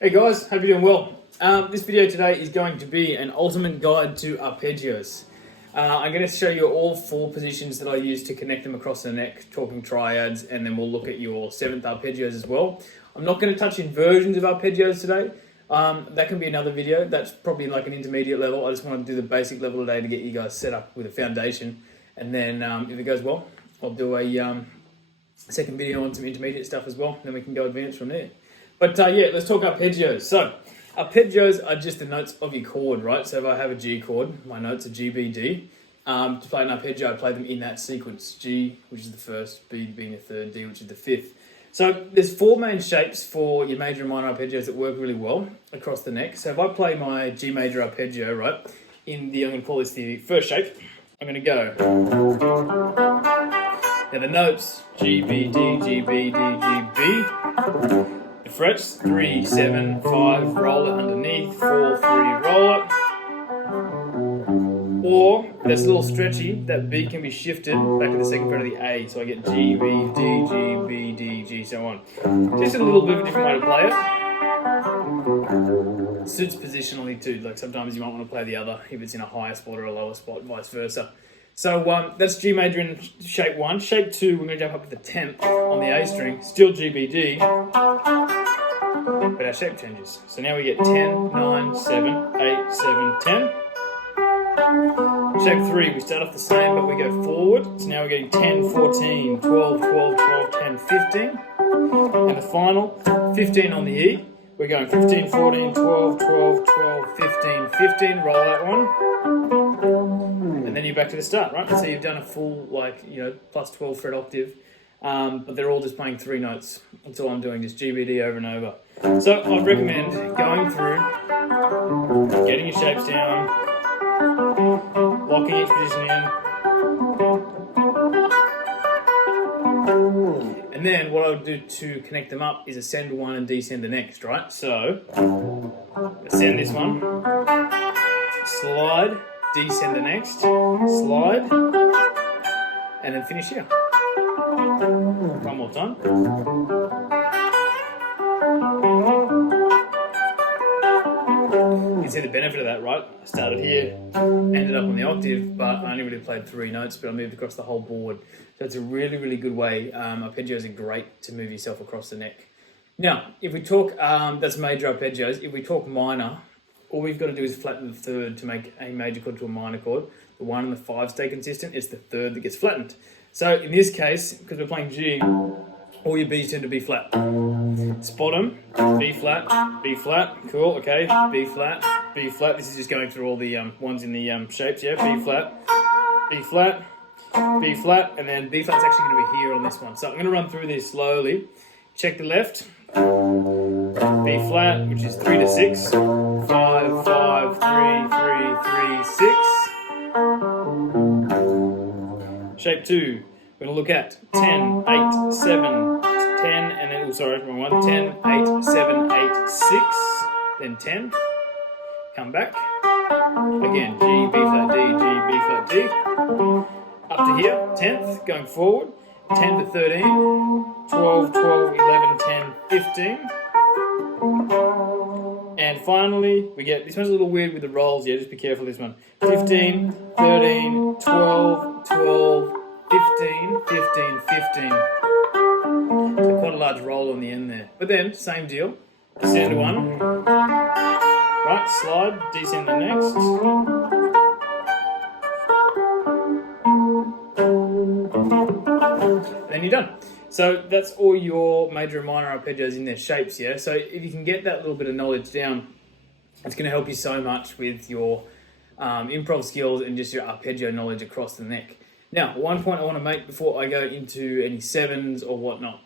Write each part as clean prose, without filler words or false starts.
Hey guys, hope you're doing well. This video today is going to be an ultimate guide to arpeggios. I'm going to show you all 4 positions that I use to connect them across the neck, talking triads, and then we'll look at your 7th arpeggios as well. I'm not going to touch inversions of arpeggios today. That can be another video. That's probably like an intermediate level. I just want to do the basic level today to get you guys set up with a foundation. And then if it goes well, I'll do a second video on some intermediate stuff as well. Then we can go advanced from there. But yeah, let's talk arpeggios. So, arpeggios are just the notes of your chord, right? So if I have a G chord, my notes are G, B, D. To play an arpeggio, I play them in that sequence. G, which is the first, B being the third, D, which is the fifth. So there's 4 main shapes for your major and minor arpeggios that work really well across the neck. So if I play my G major arpeggio, right, I'm going to call this the first shape. I'm going to go. Now the notes, G, B, D, G, B, D, G, B. The frets, 3, 7, 5, roll it underneath, 4, 3, roll it. Or, that's a little stretchy, that B can be shifted back to the second fret of the A. So I get G, B, D, G, B, D, G, so on. Just a little bit of a different way to play it. Suits positionally too, like sometimes you might want to play the other if it's in a higher spot or a lower spot, vice versa. So that's G major in shape 1. Shape 2, we're going to jump up to the 10th on the A string, still G, B, D. But our shape changes. So now we get 10, 9, 7, 8, 7, 10. Shape 3, we start off the same, but we go forward. So now we're getting 10, 14, 12, 12, 12, 10, 15. And the final, 15 on the E. We're going 15, 14, 12, 12, 12, 15, 15. Roll that one. And then you're back to the start, right? So you've done a full, plus 12 fret octave. But they're all just playing 3 notes. That's all I'm doing, just G, B, D over and over. So I'd recommend going through, getting your shapes down, locking each position in. And then what I would do to connect them up is ascend one and descend the next, right? So, ascend this one, slide, descend the next, slide, and then finish here. One more time. You can see the benefit of that, right? I started here, ended up on the octave, but I only really played 3 notes, but I moved across the whole board. So it's a really, really good way. Arpeggios are great to move yourself across the neck. Now, if we talk, that's major arpeggios. If we talk minor, all we've got to do is flatten the third to make a major chord to a minor chord. The 1 and the 5 stay consistent. It's the third that gets flattened. So in this case, because we're playing G, all your B's tend to be flat. Spot them, B flat, cool, okay, B flat. This is just going through all the ones in the shapes, yeah, B flat, and then B flat's actually going to be here on this one. So I'm going to run through this slowly. Check the left, B flat, which is 3 to 6, 5, 5, 3, 3, 3, 6. Shape 2, we're going to look at 10, 8, 7, 10, and then, 10, 8, 7, 8, 6, then 10, come back, again, G, B flat, D, G, B flat, D, up to here, 10th, going forward, 10 to 13, 12, 12, 11, 10, 15, and finally, we get, this one's a little weird with the rolls, yeah, just be careful this one, 15, 13, 12, 12, 15, 15, 15. So quite a large roll on the end there. But then, same deal. Descend one. Right, slide, descend the next. And then you're done. So that's all your major and minor arpeggios in their shapes, yeah? So if you can get that little bit of knowledge down, it's going to help you so much with your improv skills and just your arpeggio knowledge across the neck. Now, one point I want to make before I go into any 7s or whatnot.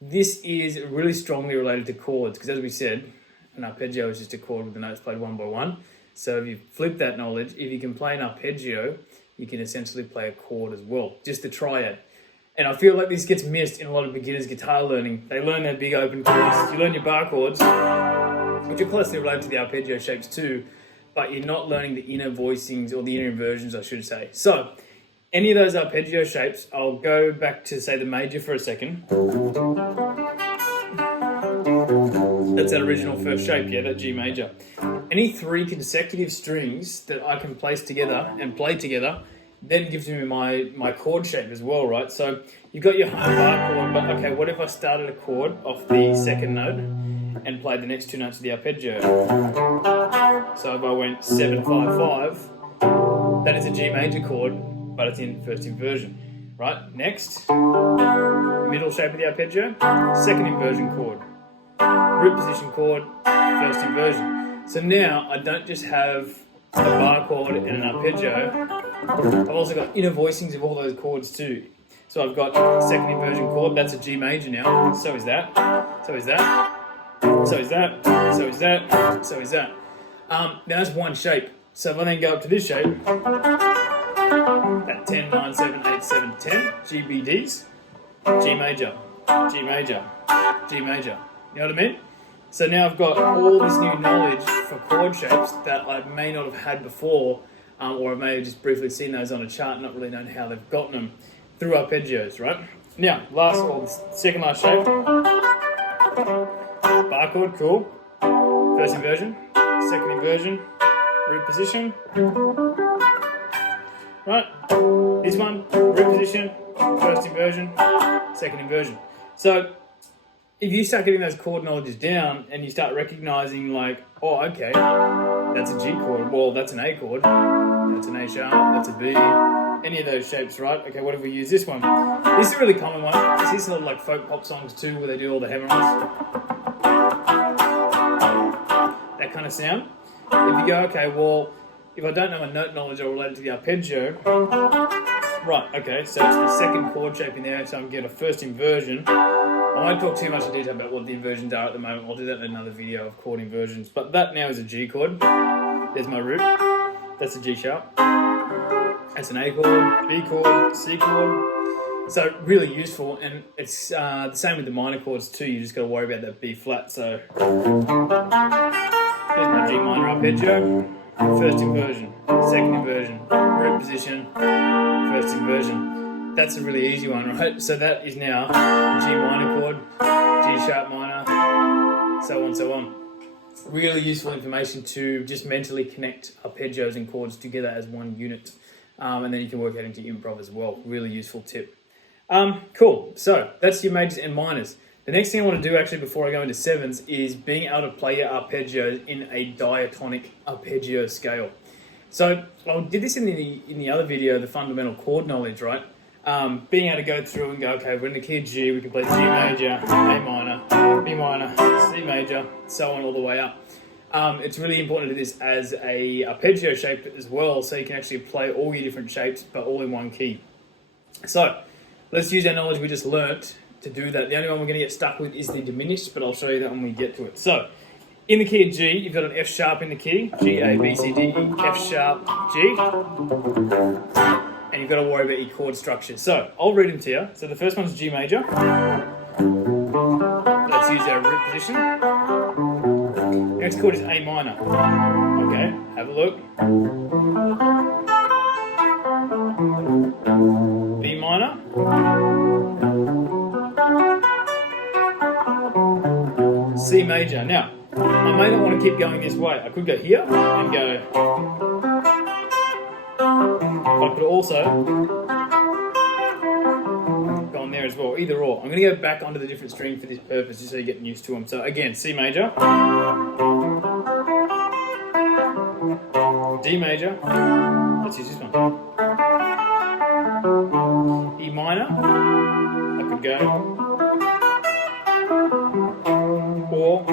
This is really strongly related to chords, because as we said, an arpeggio is just a chord with the notes played one by one. So if you flip that knowledge, if you can play an arpeggio, you can essentially play a chord as well, just the triad. And I feel like this gets missed in a lot of beginners guitar learning. They learn their big open chords, you learn your bar chords, which are closely related to the arpeggio shapes too, but you're not learning the inner voicings, or the inner inversions, I should say. So, any of those arpeggio shapes, I'll go back to, say, the major for a second. That's that original first shape, yeah, that G major. Any 3 consecutive strings that I can place together and play together then gives me my chord shape as well, right? So you've got your hum bar chord, but okay, what if I started a chord off the second note and played the next 2 notes of the arpeggio? So if I went 7 5 5, that is a G major chord, but it's in first inversion, right? Next, middle shape of the arpeggio, second inversion chord, root position chord, first inversion. So now I don't just have a bar chord and an arpeggio, I've also got inner voicings of all those chords too. So I've got second inversion chord, that's a G major now, so is that, so is that, so is that, so is that, so is that. Now that's one shape. So if I then go up to this shape, that 10, 9, 7, 8, 7, 10, G, B, Ds, G major, G major, G major. You know what I mean? So now I've got all this new knowledge for chord shapes that I may not have had before, or I may have just briefly seen those on a chart, not really known how they've gotten them through arpeggios, right? Now, second last shape, bar chord, cool. First inversion, second inversion, root position. Right, this one, root position, first inversion, second inversion. So if you start getting those chord knowledges down and you start recognizing like, oh, okay, that's a G chord, well, that's an A chord, that's an A sharp, that's a B, any of those shapes, right? Okay, what if we use this one? This is a really common one. This is sort of like folk pop songs too, where they do all the hammer-ons. That kind of sound. If you go, okay, well, if I don't know my note knowledge or related to the arpeggio, right, okay, so it's the second chord shape in there, so I'm getting a first inversion. I won't talk too much in detail about what the inversions are at the moment. I'll do that in another video of chord inversions. But that now is a G chord. There's my root. That's a G sharp. That's an A chord, B chord, C chord. So really useful, and it's the same with the minor chords too. You just got to worry about that B flat. So there's my G minor arpeggio. First inversion, second inversion, root position, first inversion. That's a really easy one, right? So that is now G minor chord, G sharp minor, so on, so on. Really useful information to just mentally connect arpeggios and chords together as one unit. And then you can work out into improv as well. Really useful tip. Cool, so that's your majors and minors. The next thing I want to do actually before I go into sevens is being able to play your arpeggios in a diatonic arpeggio scale. So I did this in the other video, the fundamental chord knowledge, right? Being able to go through and go, okay, we're in the key of G, we can play G major, A minor, B minor, C major, so on all the way up. It's really important to do this as a arpeggio shape as well, so you can actually play all your different shapes, but all in one key. So let's use our knowledge we just learnt to do that. The only one we're going to get stuck with is the diminished, but I'll show you that when we get to it. So, in the key of G, you've got an F sharp in the key, G, A, B, C, D, E, F sharp, G, and you've got to worry about your chord structure. So, I'll read them to you. So the first one's G major. Let's use our root position. Next chord is A minor. Okay, have a look. B minor. C major. Now, I may not want to keep going this way. I could go here and go. I could also go on there as well. Either or. I'm going to go back onto the different string for this purpose, just so you're getting used to them. So again, C major, D major. Let's use this one. E minor. I could go. Or,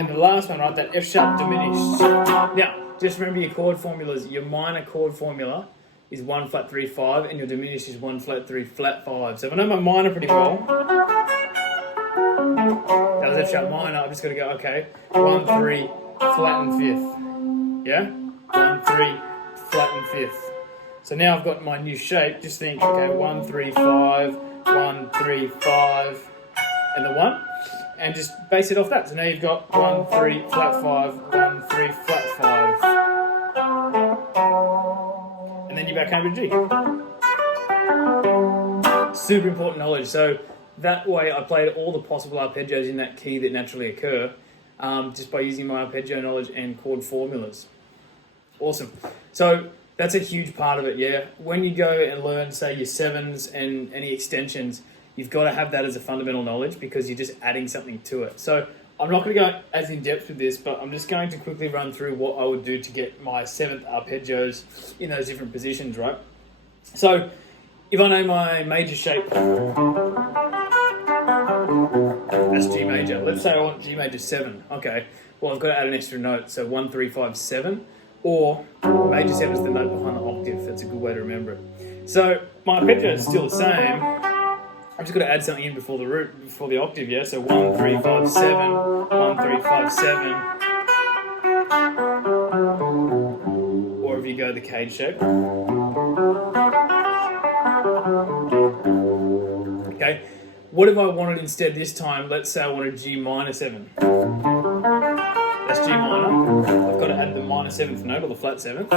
and the last one, right, that F sharp diminished. Now, just remember your chord formulas. Your minor chord formula is 1 flat 3 5, and your diminished is 1 flat 3 flat 5. So if I know my minor pretty well, that was F sharp minor. I'm just going to go, okay, 1 3 flat and fifth. Yeah, 1 3 flat and fifth. So now I've got my new shape. Just think, okay, 1 3 5, 1 3 5. And the 1, and just base it off that. So now you've got 1 3 flat 5, 1 3 flat 5, and then you're back home to G. Super important knowledge. So That way I played all the possible arpeggios in that key that naturally occur, just by using my arpeggio knowledge and chord formulas. Awesome. So that's a huge part of it, yeah. When you go and learn, say, your sevens and any extensions, you've got to have that as a fundamental knowledge because you're just adding something to it. So I'm not going to go as in depth with this, but I'm just going to quickly run through what I would do to get my seventh arpeggios in those different positions, right? So if I know my major shape, that's G major. Let's say I want G major 7. Okay, well, I've got to add an extra note, so 1, 3, 5, 7, or major 7 is the note behind the octave. That's a good way to remember it. So my arpeggio is still the same. I've just got to add something in before the root, before the octave, yeah? So 1, 3, 5, 7, 1, 3, 5, 7. Or if you go the cage shape. Okay, what if I wanted instead this time, let's say I wanted G minor 7. That's G minor. I've got to add the minor 7th note, or the flat 7th,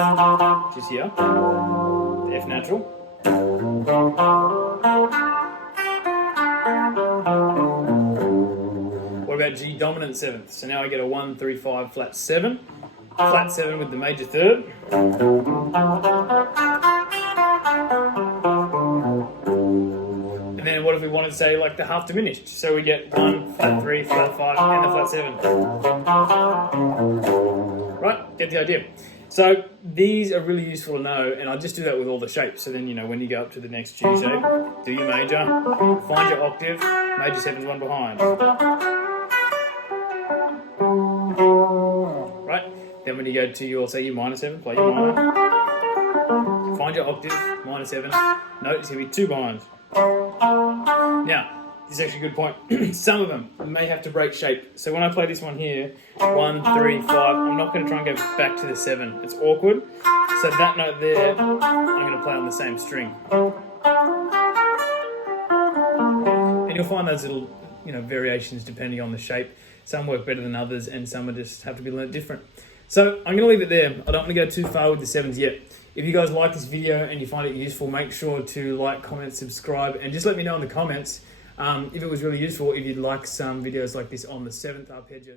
which is here. The F natural. What about G dominant 7th? So now I get a 1, 3, 5, flat 7. Flat 7 with the major 3rd. And then what if we wanted to say like the half diminished? So we get 1, flat 3, flat 5, and the flat 7. Right? Get the idea. So these are really useful to know, and I just do that with all the shapes. So then, you know, when you go up to the next G shape, do your major, find your octave, major 7's one behind. Right? Then when you go to your, say, your minor 7, play your minor. Find your octave, minor 7. Note is going to be 2 behind. Now, this is actually a good point. Some of them may have to break shape. So when I play this one here, 1, 3, 5, I'm not going to try and go back to the 7. It's awkward. So that note there, I'm going to play on the same string. And you'll find those little, you know, variations depending on the shape. Some work better than others, and some just have to be learnt different. So I'm going to leave it there. I don't want to go too far with the 7s yet. If you guys like this video and you find it useful, make sure to like, comment, subscribe, and just let me know in the comments if it was really useful, if you'd like some videos like this on the 7th arpeggio.